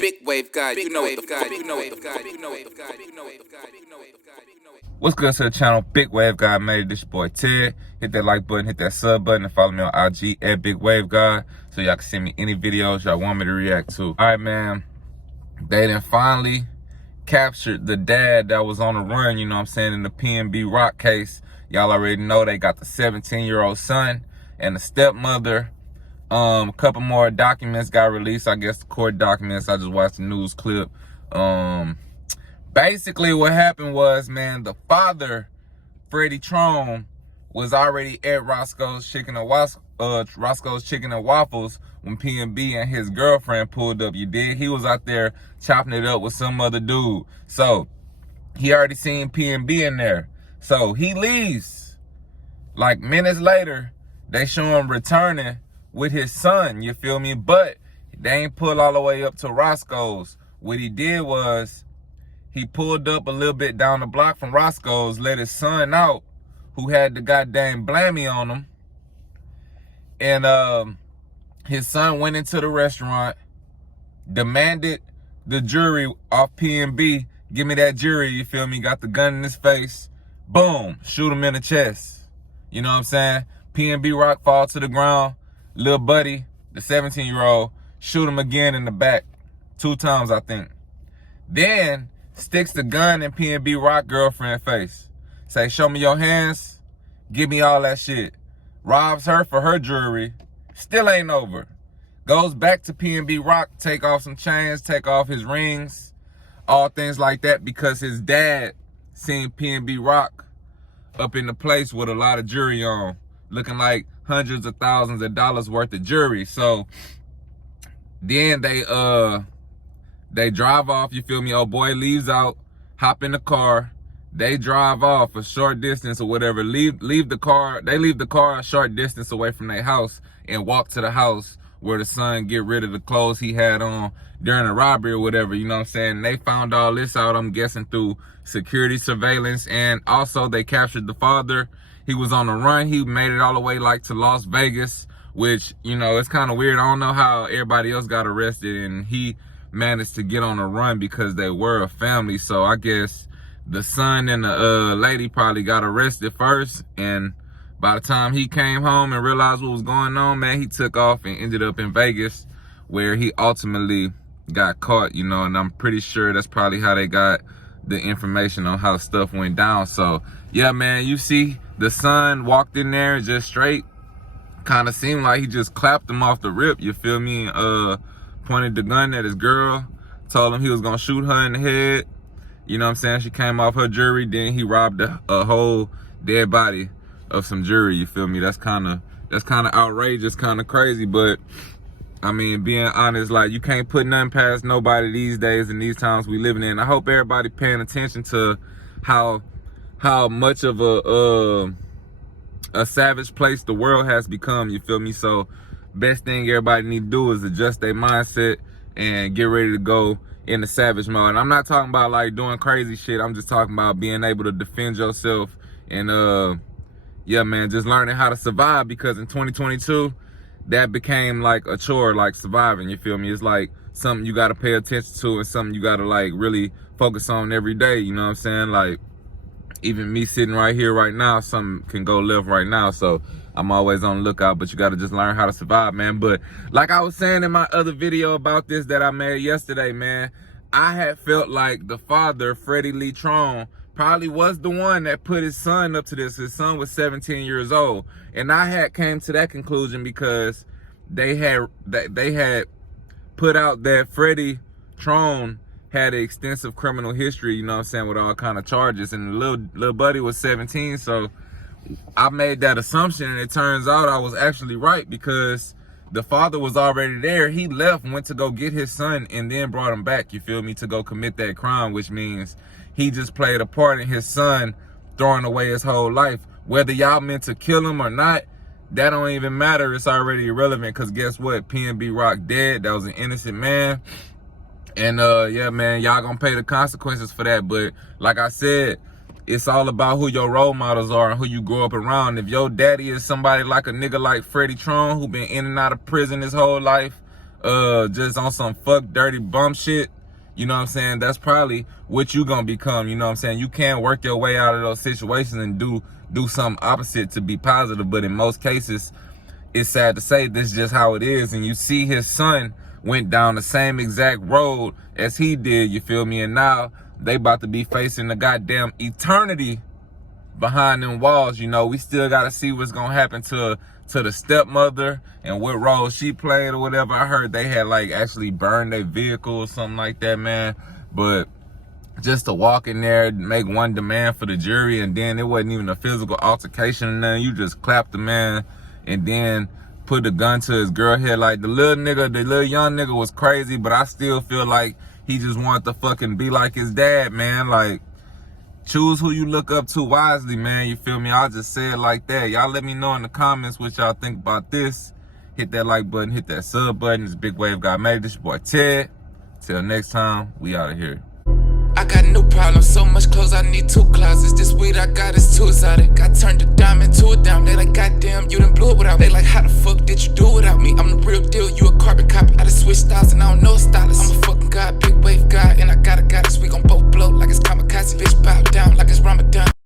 big wave guy. You know what the fuck. You know what the fuck. You know what the fuck. You know what the fuck. You know what the fuck. What's good to the channel? Big Wave Guy made it. This your boy Ted. Hit that like button, hit that sub button, and follow me on IG at Big Wave Guy so y'all can send me any videos y'all want me to react to. All right, man. They done finally captured the dad that was on the run, you know what I'm saying, in the PNB rock case. Y'all already know they got the 17-year-old son and the stepmother. A couple more documents got released, I guess the court documents. I just watched the news clip. Basically what happened was, man, the father, Freddie Trone, was already at Roscoe's Chicken and Waffles when PNB and his girlfriend pulled up. You dig? He was out there chopping it up with some other dude. So he already seen PNB in there. So he leaves. Like minutes later, they show him returning with his son, you feel me? But they ain't pull all the way up to Roscoe's. What he did was he pulled up a little bit down the block from Roscoe's, let his son out, who had the goddamn blammy on him. And his son went into the restaurant, demanded the jury off PNB, give me that jury, you feel me? Got the gun in his face, boom, shoot him in the chest. You know what I'm saying? PNB Rock fall to the ground. Little buddy, the 17-year-old, shoot him again in the back. 2 times, I think. Then sticks the gun in PNB Rock girlfriend face. Say, show me your hands, give me all that shit. Robs her for her jewelry, still ain't over. Goes back to PNB Rock, take off some chains, take off his rings, all things like that, because his dad seen PNB Rock up in the place with a lot of jewelry on, looking like hundreds of thousands of dollars worth of jewelry. So then they drive off, you feel me? Oh boy leaves out, hop in the car, they drive off a short distance or whatever, leave the car a short distance away from their house and walk to the house where the son get rid of the clothes he had on during the robbery or whatever, you know what I'm saying? They found all this out, I'm guessing, through security surveillance, and also they captured the father. He was on the run. He made it all the way like to Las Vegas, which, you know, it's kind of weird. I don't know how everybody else got arrested and he managed to get on the run because they were a family. So I guess the son and the lady probably got arrested first, and by the time he came home and realized what was going on, man, he took off and ended up in Vegas, where he ultimately got caught, you know, and I'm pretty sure that's probably how they got the information on how stuff went down. So yeah, man, you see the son walked in there just straight, kind of seemed like he just clapped him off the rip, you feel me? Pointed the gun at his girl, told him he was gonna shoot her in the head, you know what I'm saying? She came off her jewelry, then he robbed a whole dead body of some jewelry, you feel me? That's kind of outrageous, kind of crazy, but I mean, being honest, like, you can't put nothing past nobody these days and these times we living in. I hope everybody paying attention to how much of a savage place the world has become, you feel me? So best thing everybody need to do is adjust their mindset and get ready to go in the savage mode. And I'm not talking about like doing crazy shit. I'm just talking about being able to defend yourself and yeah, man, just learning how to survive, because in 2022 that became like a chore, like surviving, you feel me? It's like something you got to pay attention to and something you got to like really focus on every day, you know what I'm saying? Like, even me sitting right here right now, something can go left right now. So I'm always on the lookout, but you got to just learn how to survive, man. But like I was saying in my other video about this that I made yesterday, man, I had felt like the father, Freddie Lee Trone, probably was the one that put his son up to this. His son was 17 years old. And I had came to that conclusion because they had put out that Freddie Trone had an extensive criminal history, you know what I'm saying, with all kind of charges. And the little buddy was 17, so I made that assumption, and it turns out I was actually right, because the father was already there. He left, went to go get his son, and then brought him back, you feel me, to go commit that crime, which means he just played a part in his son throwing away his whole life. Whether y'all meant to kill him or not, that don't even matter. It's already irrelevant, because guess what? PNB Rock dead. That was an innocent man. And yeah, man, y'all gonna pay the consequences for that. But like I said, it's all about who your role models are and who you grow up around. If your daddy is somebody like a nigga like Freddie Trone, who been in and out of prison his whole life, just on some fuck dirty bum shit, you know what I'm saying, that's probably what you gonna become, you know what I'm saying. You can't work your way out of those situations and do something opposite to be positive, but in most cases, it's sad to say this is just how it is. And you see his son went down the same exact road as he did, you feel me, and now they about to be facing the goddamn eternity behind them walls. You know, we still gotta see what's gonna happen to the stepmother and what role she played or whatever. I heard they had like actually burned their vehicle or something like that, man. But just to walk in there, make one demand for the jury, and then it wasn't even a physical altercation and nothing. You just clapped the man and then put the gun to his girl head. Like, the little young nigga was crazy, but I still feel like he just wanted to fucking be like his dad, man. Like, choose who you look up to wisely, man. You feel me? I'll just say it like that. Y'all let me know in the comments what y'all think about this. Hit that like button, hit that sub button. It's Big Wave God Made. This your boy Ted. Till next time, we out of here. I got no problem, so much clothes I need 2 closets. This weed I got is too exotic. I turned a dime into a dime. They like, goddamn, you done blew it without. They like, how the fuck did you do without me? I'm the real deal, you a carbon copy. I just switched styles and I don't know a stylist.